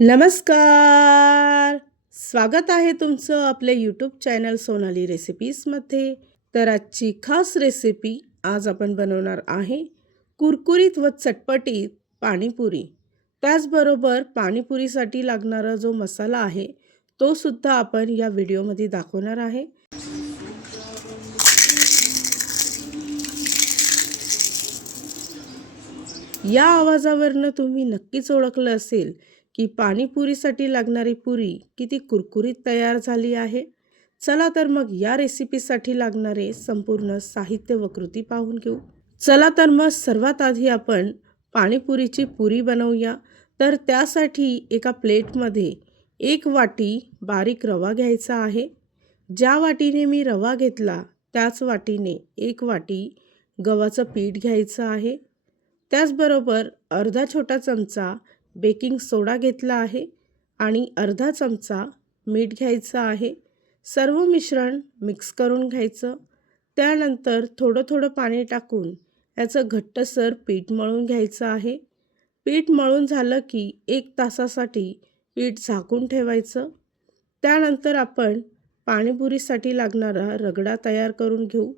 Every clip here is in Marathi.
नमस्कार. स्वागत आहे तुमचं आपल्या यूट्यूब चॅनल सोनाली रेसिपीजमध्ये. तर आजची खास रेसिपी आज आपण बनवणार आहे कुरकुरीत व चटपटीत पाणीपुरी. त्याचबरोबर पाणीपुरीसाठी लागणारा जो मसाला आहे तो सुद्धा आपण या व्हिडिओमध्ये दाखवणार आहे. या आवाजावरनं तुम्ही नक्कीच ओळखलं असेल की पाणीपुरीसाठी लागणारी पुरी किती कुरकुरीत तयार झाली आहे. चला तर मग या रेसिपीसाठी लागणारे संपूर्ण साहित्य व कृती पाहून घेऊ. चला तर मग सर्वात आधी आपण पाणीपुरीची पुरी बनवूया. तर त्यासाठी एका प्लेटमध्ये 1 वाटी बारीक रवा घ्यायचा आहे. ज्या वाटीने मी रवा घेतला त्याच वाटीने 1 वाटी गव्हाचं पीठ घ्यायचं आहे. त्याचबरोबर अर्धा छोटा चमचा बेकिंग सोडा घेतला आहे आणि अर्धा चमचा मीठ घ्यायचं आहे. सर्व मिश्रण मिक्स करून घ्यायचं. त्यानंतर थोडं थोडं पाणी टाकून याचं घट्टसर पीठ मळून घ्यायचं आहे. पीठ मळून झालं की 1 तासासाठी पीठ झाकून ठेवायचं. त्यानंतर आपण पाणीपुरीसाठी लागणारा रगडा तयार करून घेऊ.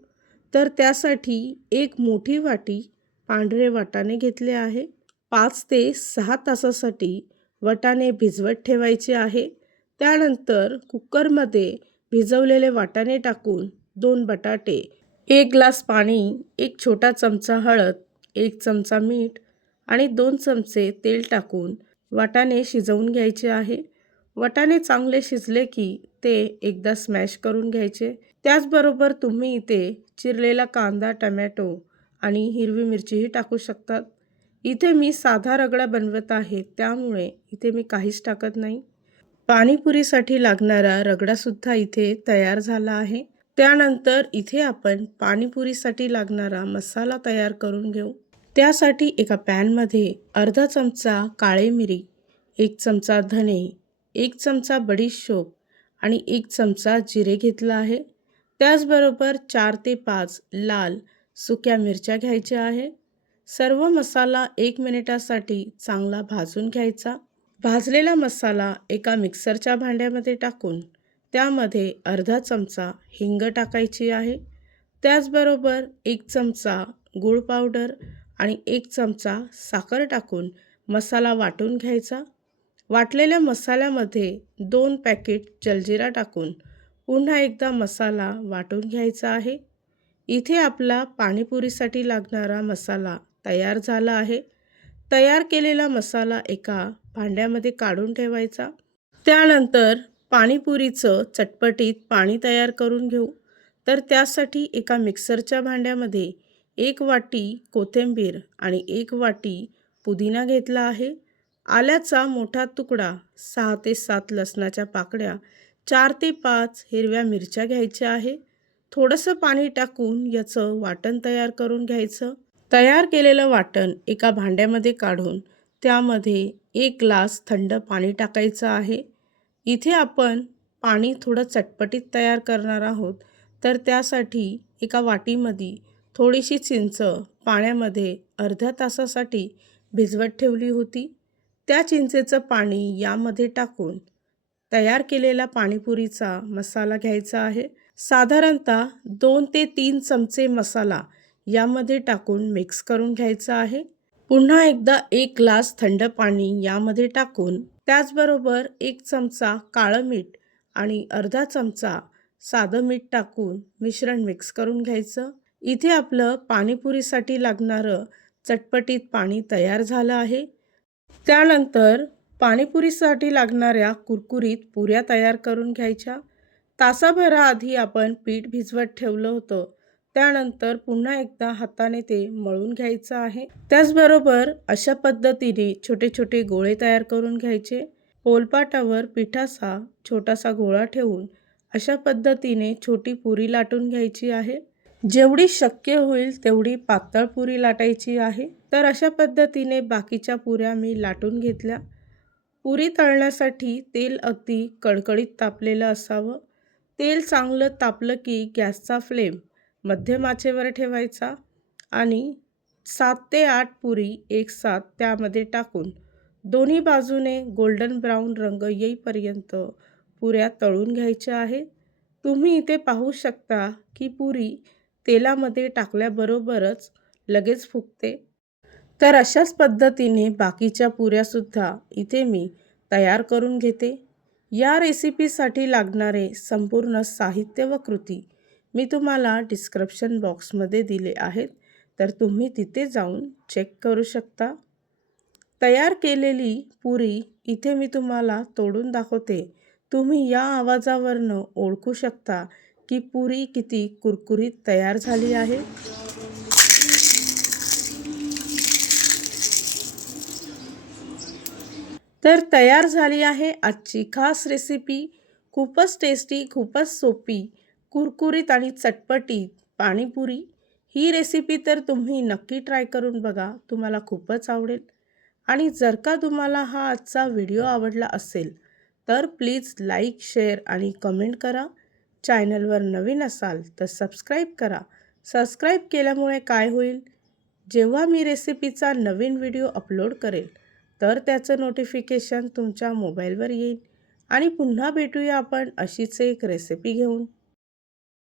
तर त्यासाठी 1 मोठी वाटी पांढरे वाटाणे घेतले आहे. 5 ते 6 तासासाठी वाटाणे भिजवत ठेवायचे आहे. त्यानंतर कुकरमध्ये भिजवलेले वाटाणे टाकून 2 बटाटे, 1 ग्लास पाणी, 1 छोटा चमचा हळद, 1 चमचा मीठ आणि 2 चमचे तेल टाकून वाटाणे शिजवून घ्यायचे आहे. वाटाणे चांगले शिजले की ते एकदा स्मॅश करून घ्यायचे. त्याचबरोबर तुम्ही इथे चिरलेला कांदा, टमॅटो आणि हिरवी मिरचीही टाकू शकतात. इथे मी साधा रगडा बनवत आहे त्यामुळे इथे मी काहीच टाकत नाही. पाणीपुरीसाठी लागणारा रगडासुद्धा इथे तयार झाला आहे. त्यानंतर इथे आपण पाणीपुरीसाठी लागणारा मसाला तयार करून घेऊ. त्यासाठी एका पॅनमध्ये अर्धा चमचा काळे मिरी, 1 चमचा धने, 1 चमचा बडीशोप आणि 1 चमचा जिरे घेतला आहे. त्याचबरोबर 4 ते 5 लाल सुक्या मिरच्या घ्यायच्या आहे. सर्व मसाला 1 मिनिटासाठी चांगला भाजून घ्यायचा. भाजलेला मसाला एका मिक्सरच्या भांड्यामध्ये टाकून त्यामध्ये अर्धा चमचा हिंग टाकायची आहे. त्याचबरोबर 1 चमचा गूळ पावडर आणि 1 चमचा साखर टाकून मसाला वाटून घ्यायचा. वाटलेल्या मसाल्यामध्ये 2 पॅकेट जलजिरा टाकून पुन्हा एकदा मसाला वाटून घ्यायचा आहे. इथे आपला पाणीपुरीसाठी लागणारा मसाला तयार झाला आहे. तयार केलेला मसाला एका भांड्यामध्ये काढून ठेवायचा. त्यानंतर पाणीपुरीचं चटपटीत पाणी तयार करून घेऊ. तर त्यासाठी एका मिक्सरच्या भांड्यामध्ये 1 वाटी कोथिंबीर आणि 1 वाटी पुदिना घेतला आहे. आल्याचा मोठा तुकडा, 6 ते 7 लसणाच्या पाकळ्या, 4 ते 5 हिरव्या मिरच्या घ्यायच्या आहे. थोडंसं पाणी टाकून याचं वाटण तयार करून घ्यायचं. तयार केलेलं वाटण एका भांड्यामध्ये काढून त्यामध्ये 1 ग्लास थंड पाणी टाकायचं आहे. इथे आपण पाणी थोडं चटपटीत तयार करणार आहोत. तर त्यासाठी एका वाटीमध्ये थोडीशी चिंच पाण्यामध्ये अर्ध्या तासासाठी भिजवत ठेवली होती. त्या चिंचेचं पाणी यामध्ये टाकून तयार केलेला पाणीपुरीचा मसाला घ्यायचा आहे. साधारणतः 2 ते 3 चमचे मसाला यामध्ये टाकून मिक्स करून घ्यायचा आहे. पुन्हा एकदा 1 ग्लास थंड पाणी यामध्ये टाकून त्याचबरोबर 1 चमचा काळं मीठ आणि अर्धा चमचा साधं मीठ टाकून मिश्रण मिक्स करून घ्यायचं. इथे आपलं पाणीपुरीसाठी लागणारं चटपटीत पाणी तयार झालं आहे. त्यानंतर पाणीपुरीसाठी लागणाऱ्या कुरकुरीत पुऱ्या तयार करून घ्यायच्या. तासाभराआधी आपण पीठ भिजवत ठेवलं होतं. त्यानंतर पुन्हा एकदा हाताने ते मळून घ्यायचं आहे. त्याचबरोबर अशा पद्धतीने छोटे छोटे गोळे तयार करून घ्यायचे. पोलपाटावर पिठाचा छोटासा गोळा ठेवून अशा पद्धतीने छोटी पुरी लाटून घ्यायची आहे. जेवढी शक्य होईल तेवढी पातळ पुरी लाटायची आहे. तर अशा पद्धतीने बाकीच्या पुऱ्या मी लाटून घेतल्या. पुरी तळण्यासाठी तेल अगदी कडकडीत तापलेलं असावं. तेल चांगलं तापलं की गॅसचा फ्लेम मध्यम आचेवर ठेवायचा आणि 7 ते 8 पुरी एकसाथ त्यामध्ये टाकून दोन्ही बाजूने गोल्डन ब्राऊन रंग येईपर्यंत पुऱ्या तळून घ्यायच्या आहेत. तुम्ही इथे पाहू शकता की पुरी तेलामध्ये टाकल्याबरोबरच लगेच फुगते. तर अशाच पद्धतीने बाकीच्या पुऱ्यासुद्धा इथे मी तयार करून घेते. या रेसिपीसाठी लागणारे संपूर्ण साहित्य व कृती मी तुम्हाला डिस्क्रिप्शन बॉक्समध्ये दिले आहेत, तर तुम्ही तिथे जाऊन चेक करू शकता. तयार केलेली पुरी इथे मी तुम्हाला तोडून दाखवते. तुम्ही या आवाजावरनं ओळखू शकता की पुरी किती कुरकुरीत तयार झाली आहे. तर तयार झाली आहे आजची खास रेसिपी. खूपच टेस्टी, खूपच सोपी, कुरकुरीत आणि चटपटीत पाणीपुरी. ही रेसिपी तर तुम्ही नक्की ट्राय करून बघा. तुम्हाला खूपच आवडेल. आणि जर का तुम्हाला हा आजचा व्हिडिओ आवडला असेल, तर प्लीज लाईक, शेअर आणि कमेंट करा. चॅनलवर नवीन असाल तर सबस्क्राईब करा. सबस्क्राईब केल्यामुळे काय होईल, जेव्हा मी रेसिपीचा नवीन व्हिडिओ अपलोड करेल, तर त्याचं नोटिफिकेशन तुमच्या मोबाईलवर येईल. आणि पुन्हा भेटूया आपण अशीच एक रेसिपी घेऊन.